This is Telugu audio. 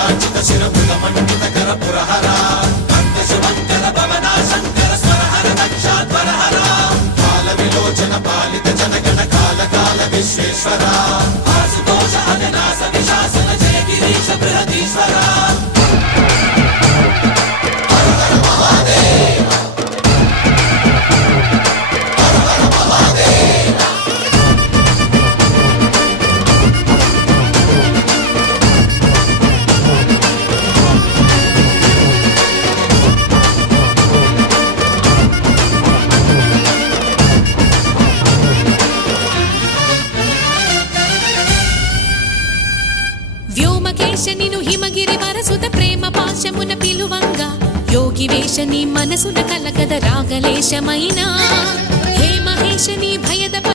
కాచిత శిరముల మండిత కర పురహర కంద శుభంకర భవనా శంకర స్వరహర దక్షాధ్వరహర కాల విలోచన పాలిత జనగణ కాల కాల విశ్వేశ్వర ఆశుతోష అవినాశ విశాసన జయ గిరీశ బృహదీశ్వర వ్యోమకేశనిను హిమగిరి వరసుత ప్రేమ పాశమున పిలువంగా యోగి వేషని మనసున కలకద రాగలేశమైనా హే మహేశని భయద